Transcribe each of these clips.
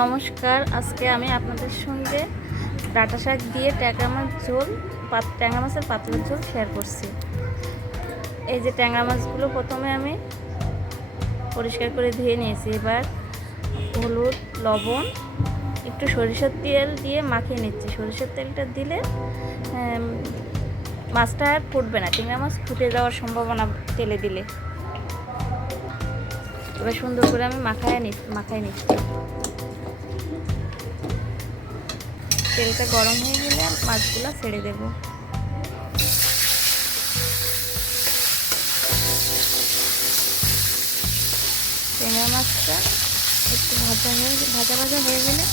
নমস্কার, আজকে আমি আপনাদের সঙ্গে ডাঁটা শাক দিয়ে ট্যাংরা মাছ ঝোল ট্যাংরা মাছের পাতলা ঝোল শেয়ার করছি। এই যে ট্যাংরা মাছগুলো প্রথমে আমি পরিষ্কার করে ধুয়ে নিয়েছি। এবার হলুদ, লবণ, একটু সরিষার তেল দিয়ে মাখিয়ে নিচ্ছি। সরিষার তেলটা দিলে মাছটা আর ফুটবে না, ট্যাংরা মাছ ফুটে যাওয়ার সম্ভাবনা তেলে দিলে। এবার সুন্দর করে আমি মাখায় নিচ্ছি। তেলটা গরম হয়ে গেলে মাছগুলো ছেড়ে দেব। ট্যাংরা মাছটা একটু ভাজা হয়ে গেলে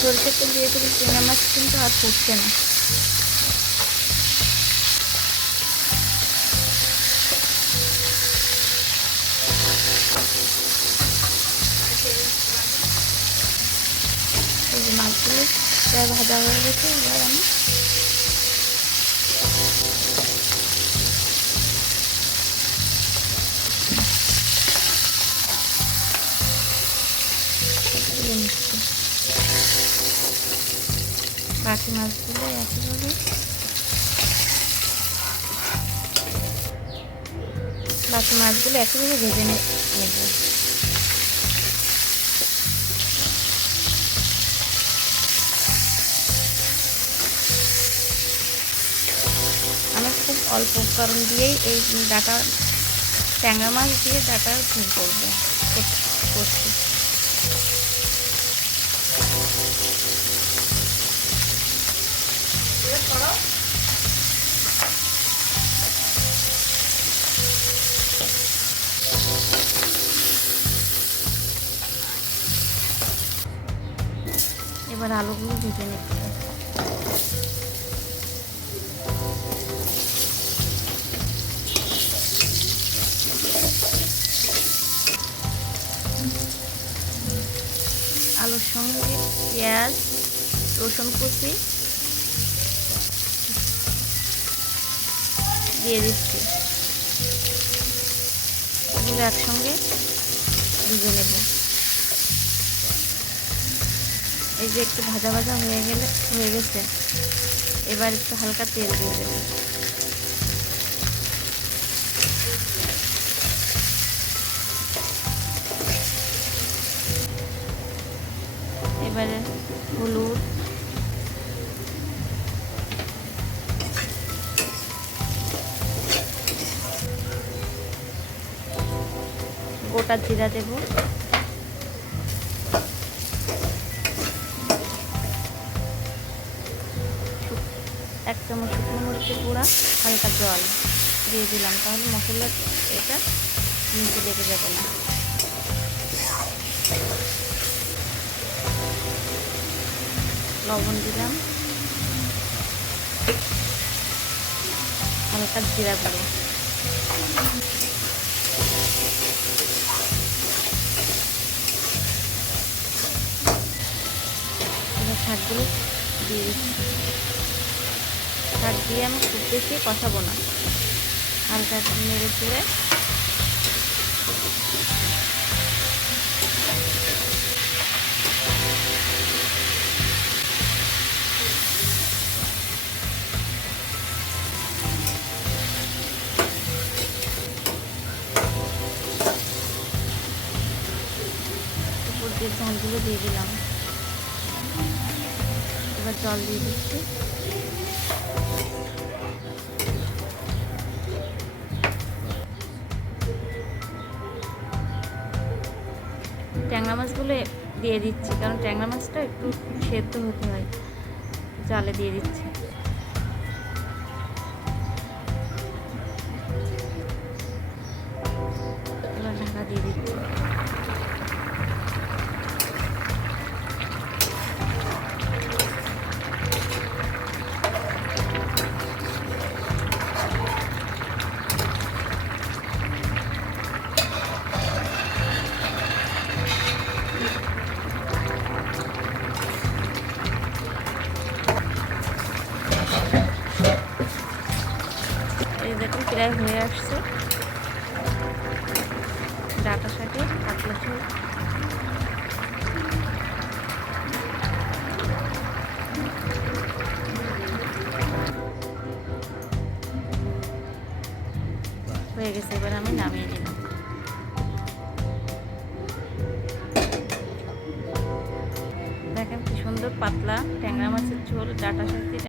সরষের তেল দিয়ে দেবেন। ট্যাংরা মাছ কিন্তু আর ফুটছে না। এই যে মাছগুলো প্রায় ভাজা হয়ে গেছে। এবার আমি তুলে নিচ্ছি। বাকি মাছগুলো একইভাবে ভেজে নেব। আমি খুব অল্প উপকরণ দিয়েই এই ট্যাংরা মাছ দিয়ে ডাঁটা ঝোল করছি। এবার আলুগুলো ভেজে নিচ্ছি। আলুর সঙ্গে পেঁয়াজ, রসুন কুচি দিয়ে দিচ্ছি। এগুলো একসঙ্গে ভেজে নেব। এই যে একটু ভাজা হয়ে গেছে। এবার একটু হালকা তেল দিয়ে দেব। এবারে হলুদ, গোটা জিরা দেব, এক চামচ শুকনো মরিচের গুঁড়া, হালকা জল দিয়ে দিলাম, তাহলে মশলার এটা নিচে লেগে যাবে না। লবণ দিলাম, হালকা জিরা গুঁড়ো। এবার শাকগুলো দিয়ে দিচ্ছি। শাক দিয়ে আমি খুব বেশি কষাবো না, হালকা নেড়ে চেড়ে উপর দিয়ে ঝালগুলো দিয়ে দিলাম। এবার জল দিয়ে দিচ্ছি। ট্যাংরা মাছগুলো দিয়ে দিচ্ছি, কারণ ট্যাংরা মাছটা একটু সেদ্ধ হতে হয়। জালে দিয়ে দিচ্ছি। এবার ঢাকা দিয়ে দিচ্ছি। এই দেখুন প্রায় হয়ে আসছে ডাঁটা শাকের হয়ে গেছে, এবার আমি নামিয়ে নিলাম। দেখেন কি সুন্দর পাতলা ট্যাংরা মাছের ঝোল ডাঁটা শাক দিয়ে